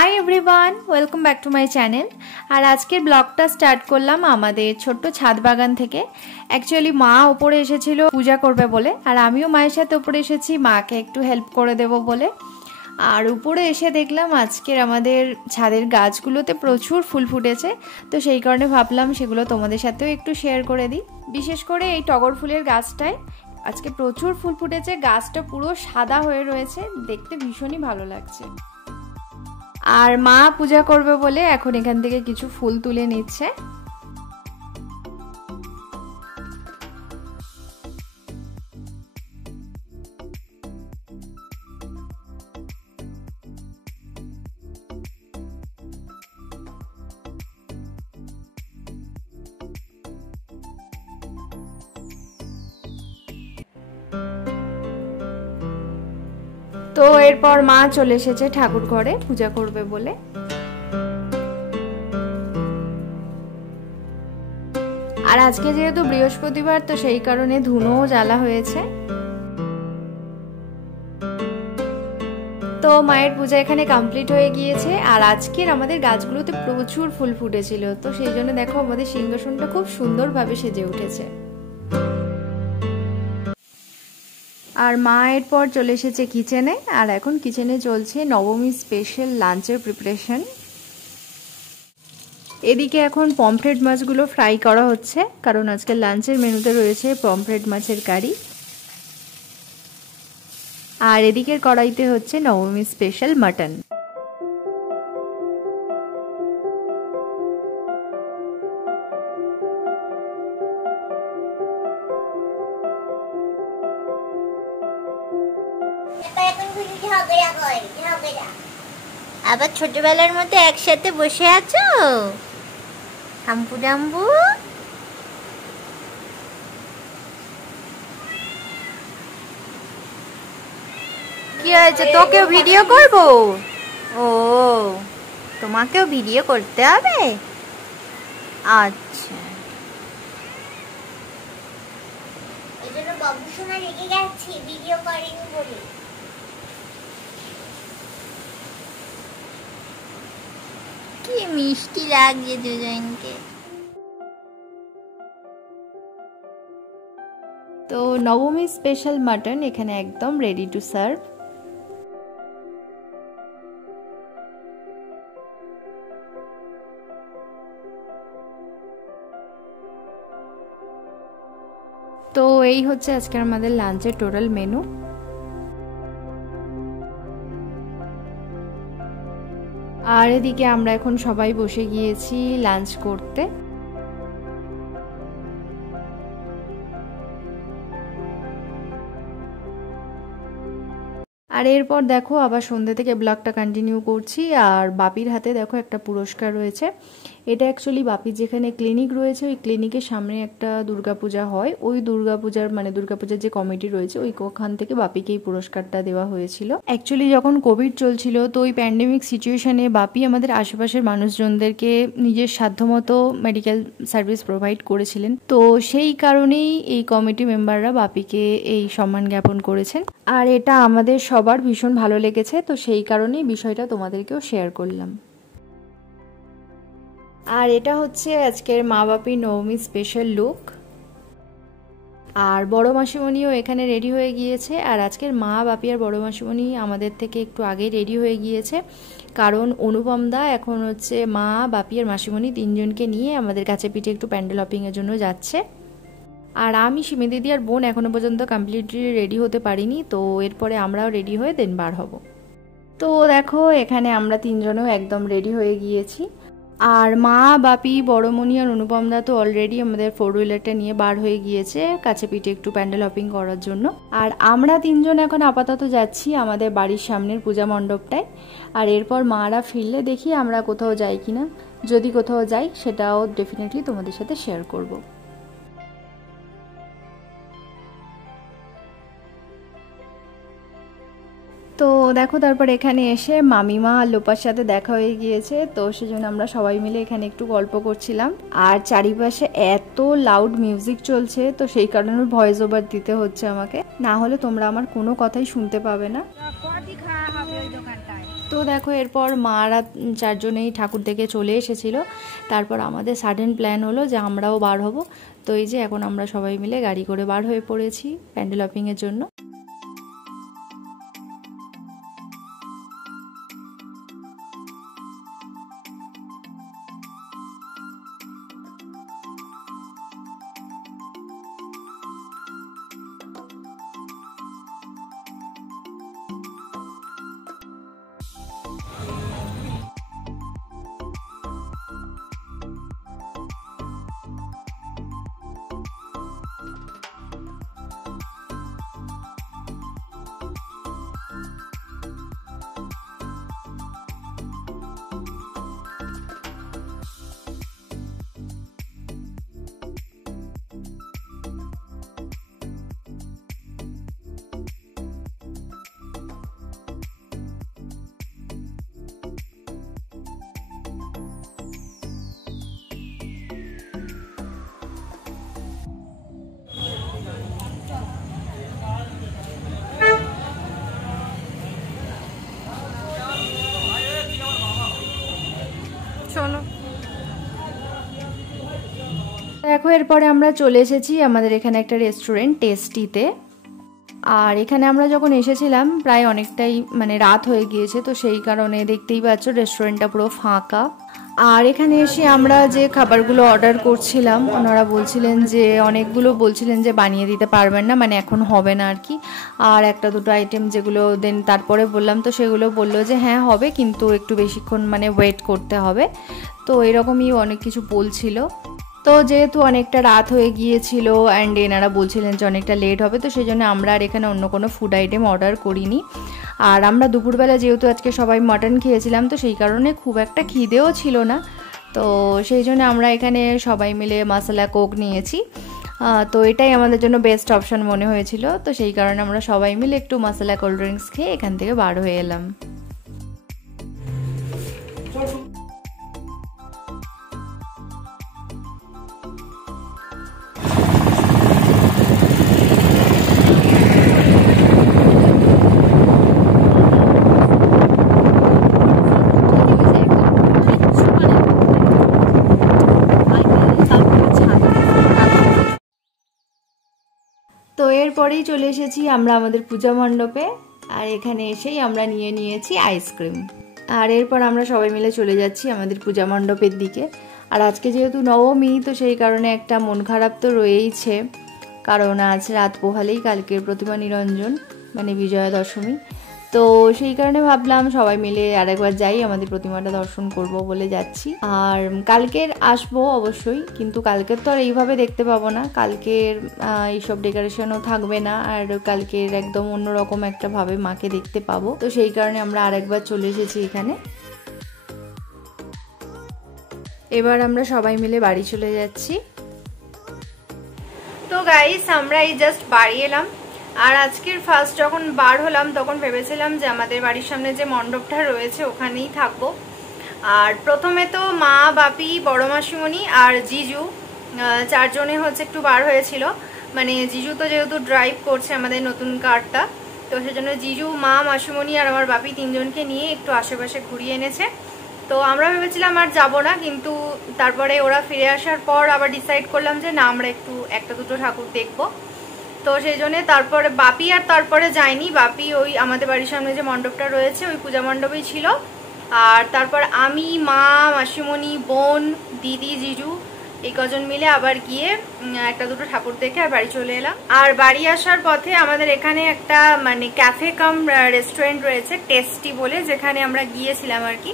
High everyone, welcome back to my channel. আর আজকের ব্লগটা স্টার্ট করলাম আমাদের ছোট্ট ছাদ বাগান থেকে। অ্যাকচুয়ালি মা ওপরে এসেছিল পূজা করবে বলে, আর আমিও মায়ের সাথে ওপরে এসেছি মাকে একটু হেল্প করে দেব বলে। আর উপরে এসে দেখলাম আজকের আমাদের ছাদের গাছগুলোতে প্রচুর ফুল ফুটেছে, তো সেই কারণে ভাবলাম সেগুলো তোমাদের সাথেও একটু শেয়ার করে দিই। বিশেষ করে এই টগর ফুলের গাছটায় আজকে প্রচুর ফুল ফুটেছে, গাছটা পুরো সাদা হয়ে রয়েছে, দেখতে ভীষণই ভালো লাগছে। আর মা পূজা করবে বলে এখন এখান থেকে কিছু ফুল তুলে নিচ্ছে। তো এরপর মা চলে এসেছে ঠাকুর ঘরে পূজা করবে বলে। আর আজকে যেহেতু বৃহস্পতিবার, তো সেই কারণে ধুনোও জ্বালা হয়েছে। তো মায়ের পূজা এখানে কমপ্লিট হয়ে গিয়েছে। আর আজকের আমাদের গাছগুলোতে প্রচুর ফুল ফুটেছিল, তো সেই জন্য দেখো আমাদের সিংহাসনটা খুব সুন্দরভাবে সেজে উঠেছে। আর মা এরপর চলে এসেছে কিচেনে, আর এখন কিচেনে চলছে নবমী স্পেশাল লাঞ্চের প্রিপারেশন। এদিকে এখন পমফ্রেট মাছগুলো ফ্রাই করা হচ্ছে, কারণ আজকে লাঞ্চের মেনুতে রয়েছে পমফ্রেট মাছের কারি। আর এদিকের কড়াইতে হচ্ছে নবমী স্পেশাল মাটন। আবার ছোটবেলার মতো একসাথে বসে আছো হাম্পু ডাম্বু? কি হয়েছে, তোকেও ভিডিও করব? ও, তোমাকেও ভিডিও করতে হবে? আচ্ছা, এই জন্য বাবু সোনা রেগে গেছে ভিডিও করিনি বলে। কি মিষ্টি লাগে দুজনকে। তো নবমী স্পেশাল মাটন এখানে একদম রেডি টু সার্ভ। তো এই হচ্ছে আজকে আমাদের লাঞ্চের টোটাল মেনু। আর এদিকে আমরা এখন সবাই বসে গিয়েছি লাঞ্চ করতে। আর এরপর দেখো আবার সন্ধ্যে থেকে ব্লগটা কন্টিনিউ করছি। আর বাপির হাতে দেখো একটা পুরস্কার রয়েছে। এটা অ্যাকচুয়ালি বাপির যেখানে ক্লিনিক রয়েছে ওই ক্লিনিকের সামনে একটা দুর্গাপূজা হয়, ওই দুর্গাপূজার দুর্গাপূজার যে কমিটি রয়েছে ওখান থেকে বাপিকে এই পুরস্কারটা দেওয়া হয়েছিল। অ্যাকচুয়ালি যখন কোভিড চলছিল, তো ওই প্যান্ডেমিক সিচুয়েশনে বাপি আমাদের আশেপাশের মানুষজনদেরকে নিজের সাধ্যমতো মেডিকেল সার্ভিস প্রোভাইড করেছিলেন। তো সেই কারণেই এই কমিটি মেম্বাররা বাপিকে এই সম্মান জ্ঞাপন করেছেন। আর এটা আমাদের সবার ভীষণ ভালো লেগেছে, তো সেই কারণেই বিষয়টা তোমাদেরকেও শেয়ার করলাম। আর এটা হচ্ছে আজকের মা বাপির নবমী স্পেশাল লুক। আর বড় মাসিমণিও এখানে রেডি হয়ে গিয়েছে। আর আজকের মা বাপি আর বড় মাসিমণি আমাদের থেকে একটু আগে রেডি হয়ে গিয়েছে, কারণ অনুপম দা এখন হচ্ছে মা বাপি আর মাসিমণি তিনজনকে নিয়ে আমাদের কাছে পিঠে একটু প্যান্ডেল হপিংয়ের জন্য যাচ্ছে। আর আমি সিমি দিদি আর বোন এখনো পর্যন্ত কমপ্লিটলি রেডি হতে পারিনি, তো এরপরে আমরাও রেডি হয়ে দেন বার হব। তো দেখো এখানে আমরা তিনজনেও একদম রেডি হয়ে গিয়েছি। আর মা বাপি বড়মণি আর অনুপম দা তো অলরেডি আমাদের 4 হুইলারটা নিয়ে বার হয়ে গিয়েছে কাছে পিঠে একটু প্যান্ডেল হপিং করার জন্য। আর আমরা তিনজন এখন আপাতত যাচ্ছি আমাদের বাড়ির সামনের পূজা মণ্ডপটায়। আর এরপর মারা ফিরলে দেখি আমরা কোথাও যাই কিনা, যদি কোথাও যাই সেটাও ডেফিনেটলি তোমাদের সাথে শেয়ার করব। তো দেখো তারপর এখানে এসে মামিমা আর লোপার সাথে দেখা হয়ে গিয়েছে, তো সেজন্য আমরা সবাই মিলে এখানে একটু গল্প করছিলাম। আর চারিপাশে এত লাউড মিউজিক চলছে, তো সেই কারণে ভয়েস ওভার দিতে হচ্ছে আমাকে, না হলে তোমরা আমার কোনো কথাই শুনতে পাবে না। তো দেখো এরপর মারা চারজনেই ঠাকুর দেখে চলে এসেছিল। তারপর আমাদের সাডেন প্ল্যান হলো যে আমরাও বার হব। তো এই যে এখন আমরা সবাই মিলে গাড়ি করে বার হয়ে পড়েছি প্যান্ডেল হপিংয়ের জন্য। চলো দেখো এরপরে আমরা চলে এসেছি আমাদের এখানে একটা রেস্টুরেন্ট টেস্টিতে। আর এখানে আমরা যখন এসেছিলাম প্রায় অনেকটাই মানে রাত হয়ে গিয়েছে, তো সেই কারণে দেখতেই পাচ্ছ রেস্টুরেন্টটা পুরো ফাঁকা। আর এখানে এসে আমরা যে খাবারগুলো অর্ডার করছিলাম ওনারা বলছিলেন যে অনেকগুলো বলছিলেন যে বানিয়ে দিতে পারবেন না, মানে এখন হবে না আর কি। আর একটা দুটো আইটেম যেগুলো দেন তারপরে বললাম তো সেগুলো বললো যে হ্যাঁ হবে, কিন্তু একটু বেশিক্ষণ মানে ওয়েট করতে হবে। তো এরকমই অনেক কিছু বলছিল। তো যেহেতু অনেকটা রাত হয়ে গিয়েছিল অ্যান্ড এনারা বলছিলেন যে অনেকটা লেট হবে, তো সেই জন্য আমরা আর এখানে অন্য কোনো ফুড আইটেম অর্ডার করিনি। আর আমরা দুপুরবেলা যেহেতু আজকে সবাই মাটন খেয়েছিলাম, তো সেই কারণে খুব একটা খিদেও ছিল না। তো সেই জন্য আমরা এখানে সবাই মিলে মশলা কোক নিয়েছি। তো এটাই আমাদের জন্য বেস্ট অপশান মনে হয়েছিল। তো সেই কারণে আমরা সবাই মিলে একটু মশলা কোল্ড ড্রিঙ্কস খেয়ে এখান থেকে বার হয়ে এলাম। তো এরপরেই চলে এসেছি আমরা আমাদের পূজা মণ্ডপে। আর এখানে এসেই আমরা নিয়ে নিয়েছি আইসক্রিম। আর এরপর আমরা সবাই মিলে চলে যাচ্ছি আমাদের পূজা মণ্ডপের দিকে। আর আজকে যেহেতু নবমী, তো সেই কারণে একটা মন খারাপ তো রয়েইছে, কারণ আজ রাত পোহালেই কালকের প্রতিমা নিরঞ্জন মানে বিজয়া দশমী। তো সেই কারণে ভাবলাম সবাই মিলে আরেকবার যাই, আমাদের প্রতিমাটা দর্শন করব বলে যাচ্ছি। আর কালকের আসবো অবশ্যই, কিন্তু কালকের তো আর এইভাবে দেখতে পাবো না, কালকের এইসব ডেকোরেশনও থাকবে না, আর কালকের একদম অন্যরকম একটা ভাবে মাকে দেখতে পাবো। তো সেই কারণে আমরা আরেকবার চলে এসেছি এখানে। এবার আমরা সবাই মিলে বাড়ি চলে যাচ্ছি। তো গাইস আমরা এই জাস্ট বাড়ি এলাম। আর আজকের ফার্স্ট যখন বার হলাম তখন ভেবেছিলাম যে আমাদের বাড়ির সামনে যে মণ্ডপটা রয়েছে ওখানেই থাকবো। আর প্রথমে তো মা, বাপি, বড় মাসিমণি আর জিজু চারজনে হচ্ছে একটু বার হয়েছিল। মানে জিজু তো যেহেতু ড্রাইভ করছে আমাদের নতুন কারটা, তো সেজন্য জিজু, মা, মাসিমণি আর আমার বাপি তিনজনকে নিয়ে একটু আশেপাশে ঘুরিয়ে এনেছে। তো আমরা ভেবেছিলাম আর যাবো না, কিন্তু তারপরে ওরা ফিরে আসার পর আবার ডিসাইড করলাম যে না আমরা একটু একটা দুটো ঠাকুর দেখবো। তো সেই জন্য তারপরে বাপি আর তারপরে যায়নি, বাপি ওই আমাদের বাড়ির সামনে যে মণ্ডপটা রয়েছে ওই পূজা মণ্ডপেই ছিল। আর তারপর আমি, মা, মাসিমণি, বোন, দিদি, জিজু এই কজন মিলে আবার গিয়ে একটা দুটো ঠাকুর দেখে আর বাড়ি চলে এলাম। আর বাড়ি আসার পথে আমাদের এখানে একটা মানে ক্যাফে কাম রেস্টুরেন্ট রয়েছে টেস্টি বলে, যেখানে আমরা গিয়েছিলাম আর কি।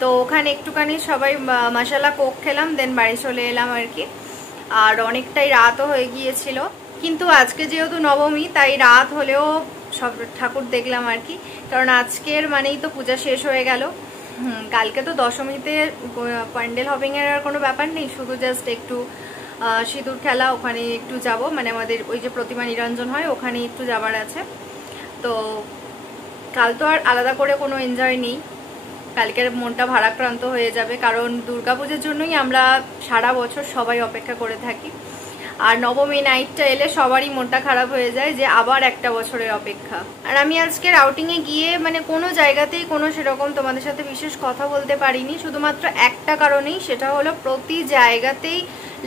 তো ওখানে একটুখানি সবাই মশলা কোক খেলাম, দেন বাড়ি চলে এলাম আর কি। আর অনেকটাই রাতও হয়ে গিয়েছিল, কিন্তু আজকে যেহেতু নবমী তাই রাত হলেও সব ঠাকুর দেখলাম আর কি, কারণ আজকের মানেই তো পূজা শেষ হয়ে গেল। কালকে তো দশমীতে প্যান্ডেল হপিংয়ের আর কোনো ব্যাপার নেই, শুধু জাস্ট একটু সিঁদুর খেলা, ওখানে একটু যাব, মানে আমাদের ওই যে প্রতিমা নিরঞ্জন হয় ওখানে একটু যাবার আছে। তো কাল তো আর আলাদা করে কোনো এনজয় নেই, কালকের মনটা ভারাক্রান্ত হয়ে যাবে, কারণ দুর্গাপুজোর জন্যই আমরা সারা বছর সবাই অপেক্ষা করে থাকি। আর নবমী নাইটটা এলে সবারই মনটা খারাপ হয়ে যায় যে আবার একটা বছরের অপেক্ষা। আর আমি আজকের আউটিংয়ে গিয়ে মানে কোনো জায়গাতেই কোনো সেরকম তোমাদের সাথে বিশেষ কথা বলতে পারিনি, শুধুমাত্র একটা কারণেই, সেটা হলো প্রতি জায়গাতেই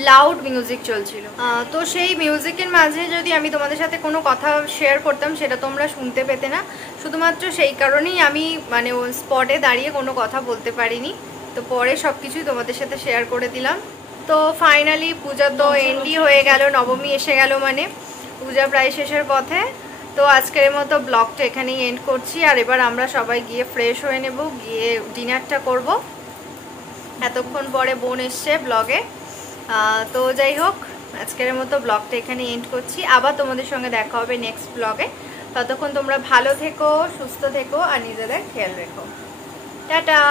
লাউড মিউজিক চলছিল। তো সেই মিউজিকের মাঝে যদি আমি তোমাদের সাথে কোনো কথা শেয়ার করতাম সেটা তোমরা শুনতে পেতে না, শুধুমাত্র সেই কারণেই আমি মানে ওই স্পটে দাঁড়িয়ে কোনো কথা বলতে পারিনি। তো পরে সব কিছুই তোমাদের সাথে শেয়ার করে দিলাম। তো ফাইনালি পূজা তো এন্ডই হয়ে গেল, নবমী এসে গেল, মানে পূজা প্রায় শেষের পথে। তো আজকের মতো ব্লগটা এখানেই এন্ড করছি। আর এবার আমরা সবাই গিয়ে ফ্রেশ হয়ে নেব, গিয়ে ডিনারটা করব। এতক্ষণ পরে বোন এসছে ব্লগে। তো যাই হোক, আজকের মতো ব্লগটা এখানে এন্ড করছি। আবার তোমাদের সঙ্গে দেখা হবে নেক্সট ব্লগে। ততক্ষণ তোমরা ভালো থেকো, সুস্থ থেকো আর নিজেদের খেয়াল রেখো। টাটা।